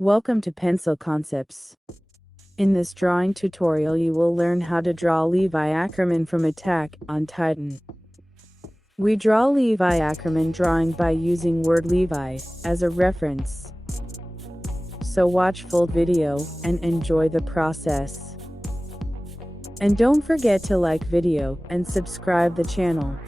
Welcome to Pencil Concepts. In this drawing tutorial you will learn how to draw Levi Ackerman from Attack on Titan. We draw Levi Ackerman drawing by using word Levi as a reference. So watch full video and enjoy the process. And don't forget to like video and subscribe the channel.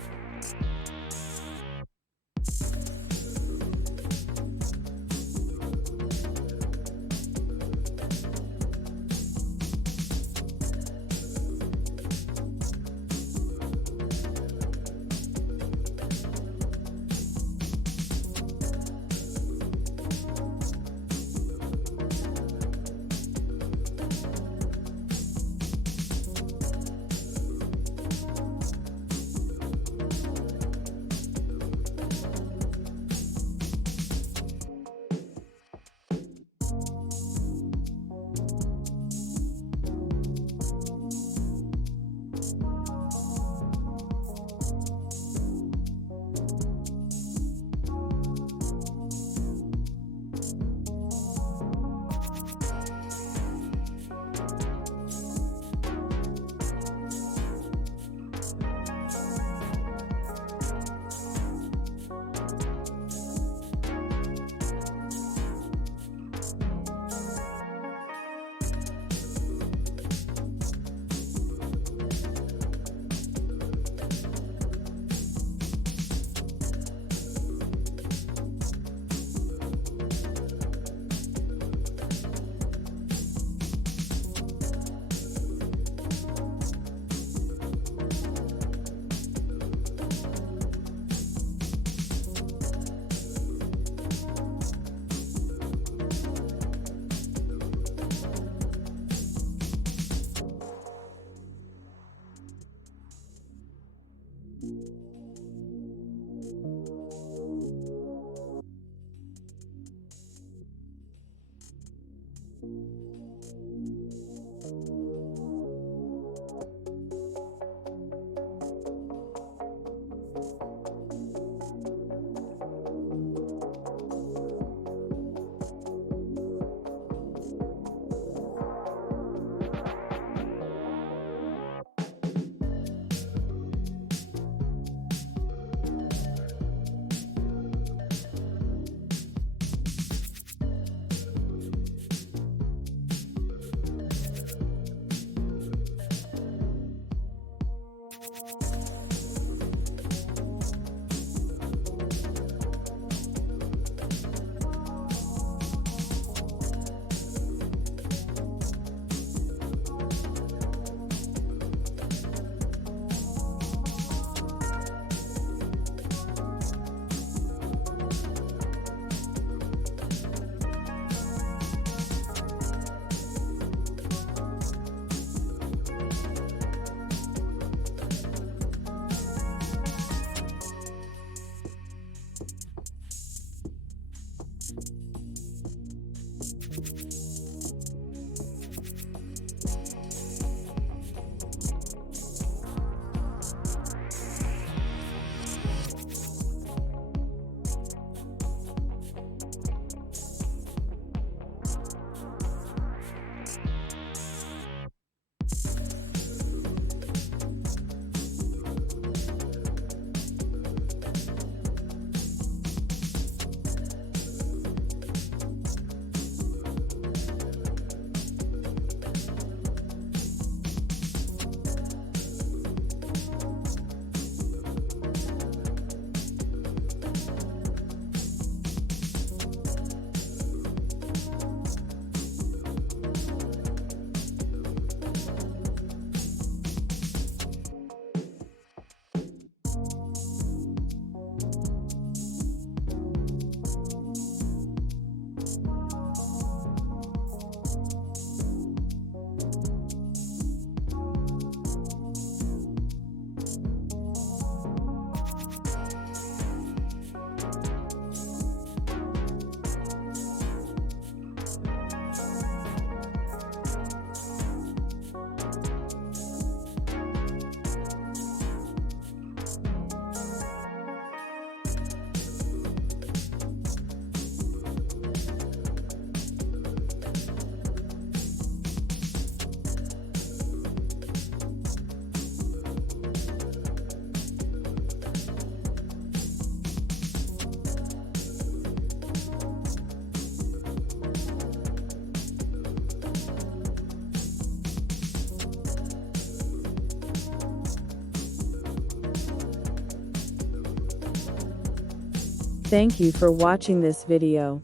Thank you for watching this video.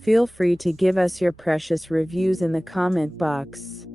Feel free to give us your precious reviews in the comment box.